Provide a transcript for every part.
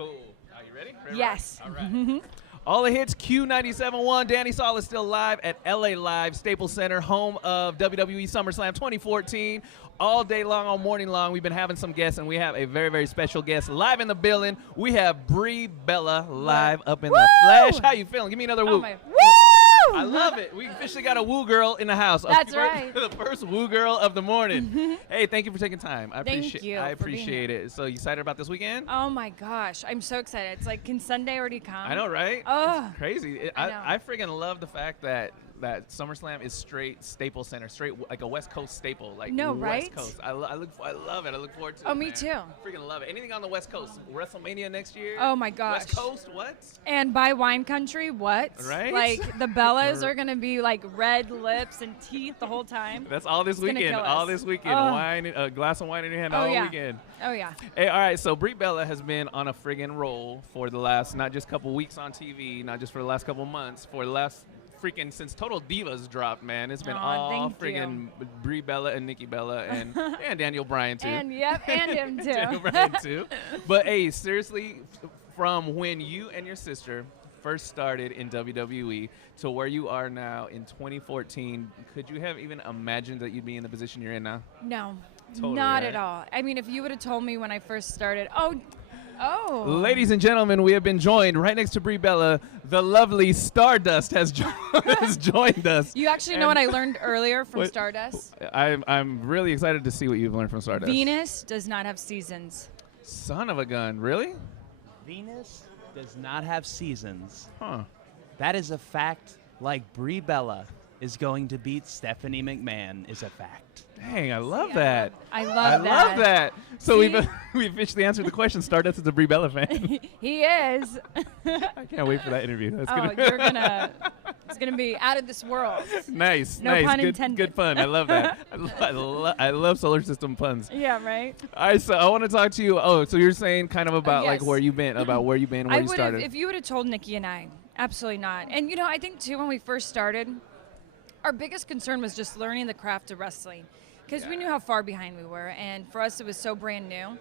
Cool. Are you ready? Yes. All right. All the hits, Q97.1. Danny Salas still live at LA Live, Staples Center, home of WWE SummerSlam 2014. All day long, all morning long, we've been having some guests, and we have a very, very special guest live in the building. We have Brie Bella live up in the flesh. How you feeling? Give me another whoop. Woo! I love it. We officially got a woo girl in the house. That's right. The first woo girl of the morning. Hey, thank you for taking time. I appreciate it. So you excited about this weekend? Oh my gosh, I'm so excited. It's like, can Sunday already come? I know, right? Oh, it's crazy. I friggin' love the fact that SummerSlam is straight Staples Center, straight like a West Coast staple, like West Coast. I love it. I look forward to it. Oh, me too. Freaking love it. Anything on the West Coast? WrestleMania next year? Oh my gosh. West Coast, what? And by wine country, what? Right? Like the Bellas are gonna be like red lips and teeth the whole time. That's all this weekend. All this weekend. Wine, a glass of wine in your hand all weekend. Oh yeah. Hey, all right. So Brie Bella has been on a friggin' roll for the last not just couple weeks on TV, not just for the last couple months, for the last freaking since Total Divas dropped, man. It's been all friggin' Brie Bella and Nikki Bella and Daniel Bryan too. And and him too. Daniel Bryan too. But hey, seriously, from when you and your sister first started in WWE to where you are now in 2014, could you have even imagined that you'd be in the position you're in now? No, totally, not at all. I mean, if you would have told me when I first started, oh. Ladies and gentlemen, we have been joined right next to Brie Bella. The lovely Stardust has joined us. You actually know what I learned earlier from Stardust? I'm really excited to see what you've learned from Stardust. Venus does not have seasons. Son of a gun, really? Venus does not have seasons. Huh. That is a fact, like Brie Bella is going to beat Stephanie McMahon is a fact. Dang, I love that. I love that. So we officially answered the question. Stardust is a Brie Bella fan. He is. I can't wait for that interview. It's gonna be out of this world. Nice. No pun intended. Good fun. I love that. I love solar system puns. Yeah, right. All right, so I want to talk to you. Oh, so you're saying kind of about like where you've been, where you started. If you would have told Nikki and I, absolutely not. And I think too when we first started, our biggest concern was just learning the craft of wrestling. Because we knew how far behind we were, and for us it was so brand new.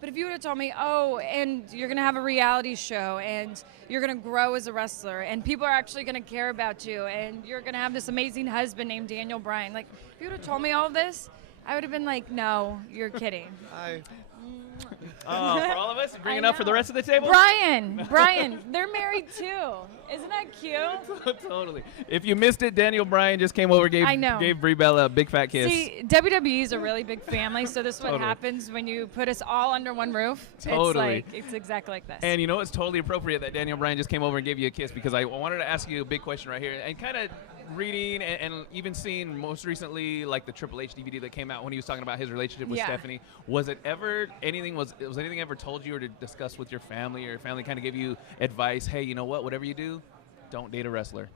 But if you would have told me, and you're going to have a reality show, and you're going to grow as a wrestler, and people are actually going to care about you, and you're going to have this amazing husband named Daniel Bryan, like, if you would have told me all of this, I would have been like, no, you're kidding. For all of us, bring it up for the rest of the table. Brian, they're married too. Isn't that cute? Totally. If you missed it, Daniel Bryan just came over, gave Brie Bella a big fat kiss. See, WWE is a really big family, so this is what happens when you put us all under one roof. Totally. It's exactly like this. And it's totally appropriate that Daniel Bryan just came over and gave you a kiss, because I wanted to ask you a big question right here, and kind of reading and even seeing most recently like the Triple H DVD that came out when he was talking about his relationship with Stephanie. Was anything ever told you or to discuss with your family, or your family kind of give you advice? Hey, you know what? Whatever you do, don't date a wrestler.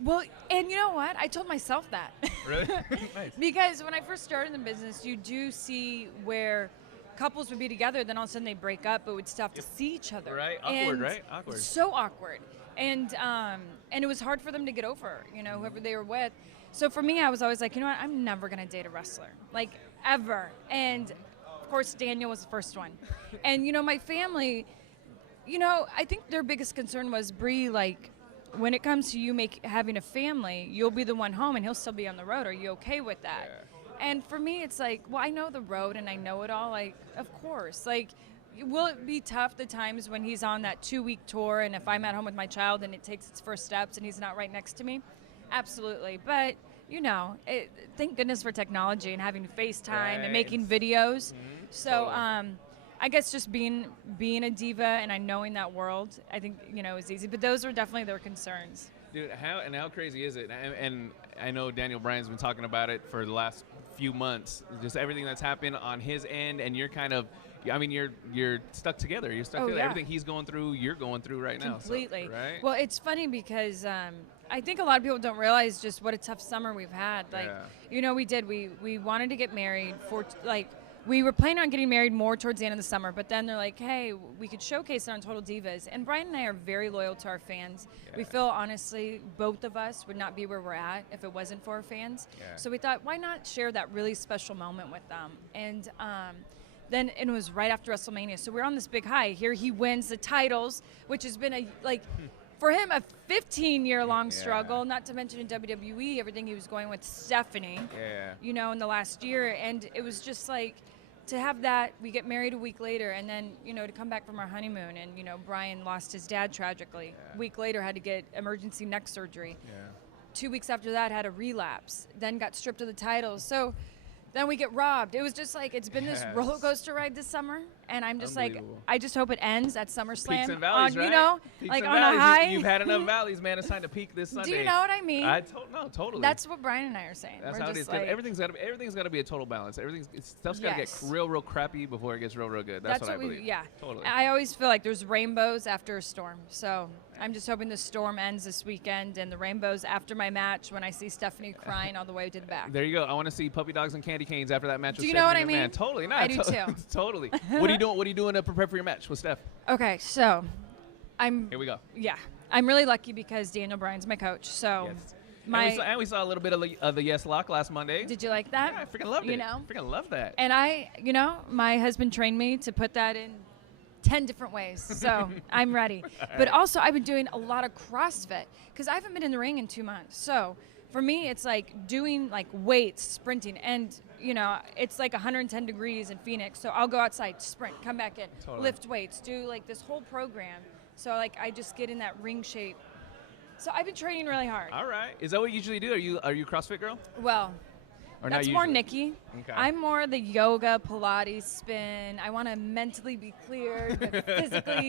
Well, and you know what? I told myself that. Really? Nice. Because when I first started in the business, you do see where couples would be together, then all of a sudden they break up, but would still have to see each other. Right? Awkward, right? Awkward. So awkward. And it was hard for them to get over, whoever they were with. So for me, I was always like, you know what? I'm never going to date a wrestler, like ever. And of course, Daniel was the first one. And, my family, I think their biggest concern was, Brie, like, when it comes to you having a family, you'll be the one home and he'll still be on the road. Are you okay with that? Yeah. And for me, it's like, well, I know the road and I know it all. Like, of course. Like, will it be tough the times when he's on that 2-week tour, and if I'm at home with my child and it takes its first steps and he's not right next to me? Absolutely. But, thank goodness for technology and having FaceTime and making videos. Mm-hmm. So I guess just being a diva and knowing that world, I think, is easy. But those are definitely their concerns. Dude, how crazy is it? And I know Daniel Bryan's been talking about it for the last few months, just everything that's happened on his end, and you're kind of, you're stuck together. You're stuck together. Yeah. Everything he's going through, you're going through right now. Completely. So, right? Well, it's funny because I think a lot of people don't realize just what a tough summer we've had. Like, we did. We wanted to get married we were planning on getting married more towards the end of the summer, but then they're like, hey, we could showcase it on Total Divas. And Brian and I are very loyal to our fans. Yeah. We feel, honestly, both of us would not be where we're at if it wasn't for our fans. Yeah. So we thought, why not share that really special moment with them? And Then and it was right after WrestleMania. So we're on this big high. Here he wins the titles, which has been for him, a 15-year-long struggle, not to mention in WWE, everything he was going with Stephanie, in the last year. And it was just like, to have that, we get married a week later, and then, to come back from our honeymoon, and, Brian lost his dad tragically. A week later, had to get emergency neck surgery. 2 weeks after that, had a relapse, then got stripped of the titles. So then we get robbed. It was just like, it's been this roller coaster ride this summer, and I'm just like, I just hope it ends at SummerSlam. Peaks and valleys, right? Peaks like and on valleys. a high. You've had enough valleys, man. It's time to peak this Sunday. Do you know what I mean? No, totally. That's what Brian and I are saying. That's We're how it just is. like, Everything's got to be a total balance. Stuff's got to get real crappy before it gets real good. That's what I believe. Yeah. Totally. I always feel like there's rainbows after a storm. So I'm just hoping the storm ends this weekend and the rainbows after my match when I see Stephanie crying all the way to the back. There you go. I want to see puppy dogs and candy canes after that match. Do you know what I mean? Totally. No, I do too. Totally. What are you doing? What are you doing to prepare for your match with Steph? Okay, so Here we go. Yeah, I'm really lucky because Daniel Bryan's my coach. So we saw a little bit of the Yes Lock last Monday. Did you like that? Yeah, I freaking loved it. Freaking love that. And my husband trained me to put that in 10 different ways. So I'm ready. But also I've been doing a lot of CrossFit because I haven't been in the ring in 2 months. So for me, it's like doing like weights, sprinting, and it's like 110 degrees in Phoenix. So I'll go outside, sprint, come back in, lift weights, do like this whole program. So like I just get in that ring shape. So I've been training really hard. All right. Is that what you usually do? Are you a CrossFit girl? Well, or that's more Nikki. Okay. I'm more the yoga, Pilates, spin. I want to mentally be clear, but physically,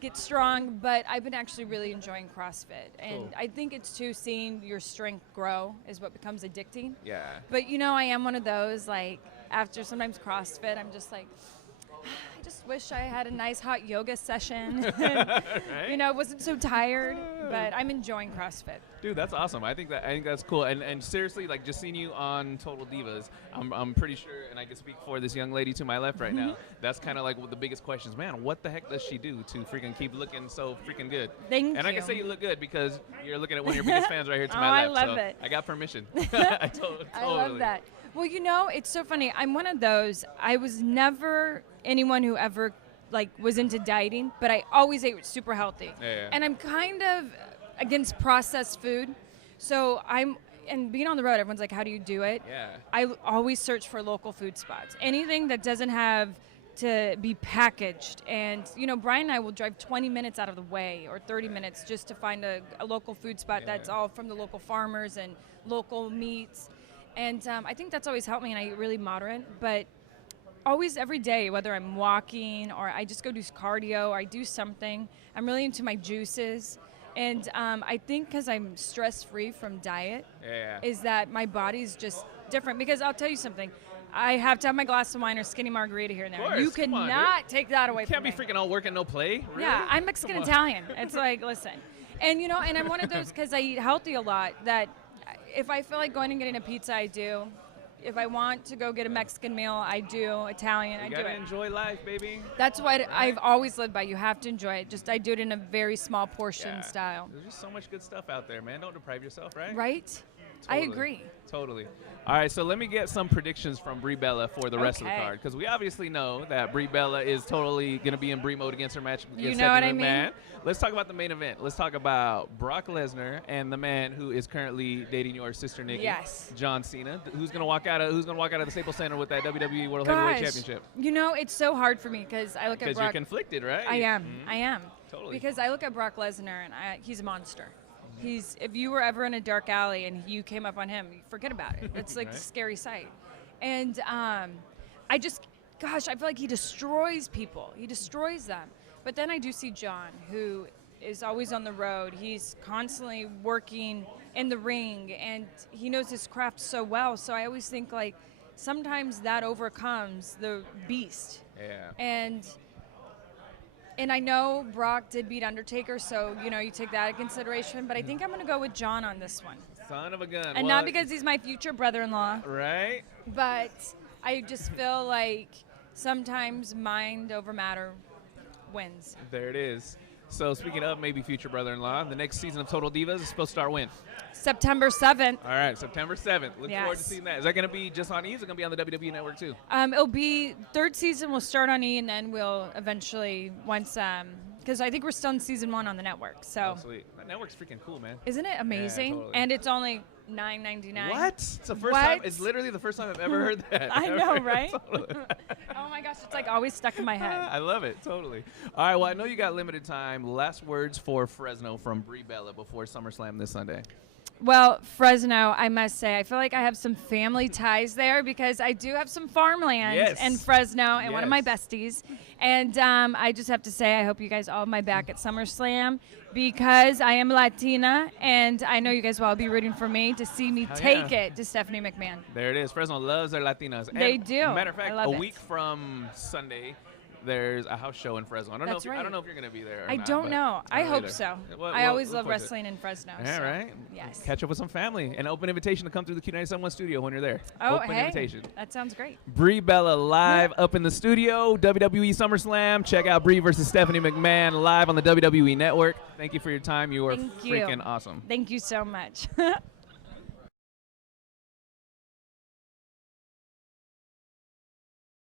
get strong. But I've been actually really enjoying CrossFit. And I think it's too, seeing your strength grow is what becomes addicting. Yeah. But, I am one of those, like, after sometimes CrossFit, I'm just like, I just wish I had a nice hot yoga session. Right? Wasn't so tired, but I'm enjoying CrossFit. Dude, that's awesome. I think that's cool. And seriously, like, just seeing you on Total Divas, I'm pretty sure, and I can speak for this young lady to my left right now, that's kind of like the biggest questions. Man, what the heck does she do to freaking keep looking so freaking good? Thank you. And I can say you look good because you're looking at one of your biggest fans right here to my left. I love it. I got permission. Totally. I love that. Well, it's so funny. I'm one of those. I was never anyone who ever was into dieting, but I always ate super healthy. Yeah. And I'm kind of against processed food. So and being on the road, everyone's like, how do you do it? Yeah. I always search for local food spots. Anything that doesn't have to be packaged. And, Brian and I will drive 20 minutes out of the way or 30 minutes just to find a local food spot that's all from the local farmers and local meats. And I think that's always helped me, and I eat really moderate. But always every day, whether I'm walking or I just go do cardio or I do something, I'm really into my juices. And I think because I'm stress-free from diet is that my body's just different. Because I'll tell you something. I have to have my glass of wine or skinny margarita here and there. Of course, you cannot take that away from me. You can't be freaking all work and no play. Really? Yeah, I'm Mexican-Italian. It's like, listen. And, and I'm one of those, because I eat healthy a lot, that if I feel like going and getting a pizza, I do. If I want to go get a Mexican meal, I do. Italian, I do it. You gotta enjoy life, baby. That's what I've always lived by. You have to enjoy it. Just I do it in a very small portion style. There's just so much good stuff out there, man. Don't deprive yourself, right? Right? Totally. I agree. Totally. All right, so let me get some predictions from Brie Bella for the rest of the card, because we obviously know that Brie Bella is totally going to be in Brie mode against her match against Stephanie McMahon. Let's talk about the main event. Let's talk about Brock Lesnar and the man who is currently dating your sister Nikki, John Cena, who's going to walk out of the Staples Center with that WWE World Heavyweight Championship. It's so hard for me because I look at Brock. Because you're conflicted, right? I am. I am. Totally. Because I look at Brock Lesnar and he's a monster. If you were ever in a dark alley and you came up on him, forget about it. It's like a scary sight. And I feel like he destroys people. He destroys them. But then I do see John, who is always on the road. He's constantly working in the ring, and he knows his craft so well. So I always think, like, sometimes that overcomes the beast. Yeah. And I know Brock did beat Undertaker, so, you take that into consideration. But I think I'm going to go with John on this one. Son of a gun. And not because he's my future brother-in-law. Right. But I just feel like sometimes mind over matter wins. There it is. So speaking of maybe future brother-in-law, the next season of Total Divas is supposed to start when? September 7th. All right, September 7th. Look forward to Yes. seeing that. Is that going to be just on E? Is it going to be on the WWE Network too? It'll be third season. We'll start on E, and then we'll eventually once because I think we're still in season 1 on the network. So Oh, sweet. That network's freaking cool, man. isn't it amazing? totally. And it's only $9.99. What? It's the first What? time. It's literally the first time I've ever heard that. I know, Ever. right? Totally. Oh my gosh, it's like always stuck in my head. I love it. Totally. All right. Well, I know you got limited time. Last words for Fresno from Brie Bella before SummerSlam this Sunday. Well, Fresno, I must say, I feel like I have some family ties there because I do have some farmland Yes. in Fresno and one of my Yes. besties. And I just have to say, I hope you guys all have my back at SummerSlam because I am Latina and I know you guys will all be rooting for me to see me Hell take yeah. it to Stephanie McMahon. There it is. Fresno loves their Latinas. They And do. Matter of fact, I love a it. week from Sunday, there's a house show in Fresno. I don't That's know. I right. don't know if you're going to be there. Or I not, don't but know. I don't hope either. so. Well, I always look love forward to it. wrestling in Fresno. Yeah, so, right. Yes. Catch up with some family. An open invitation to come through the Q97.1 studio when you're there. Oh, open hey. invitation. That sounds great. Brie Bella live up in the studio. WWE SummerSlam. Check out Brie versus Stephanie McMahon live on the WWE Network. Thank you for your time. You are Thank you. freaking awesome. Thank you so much.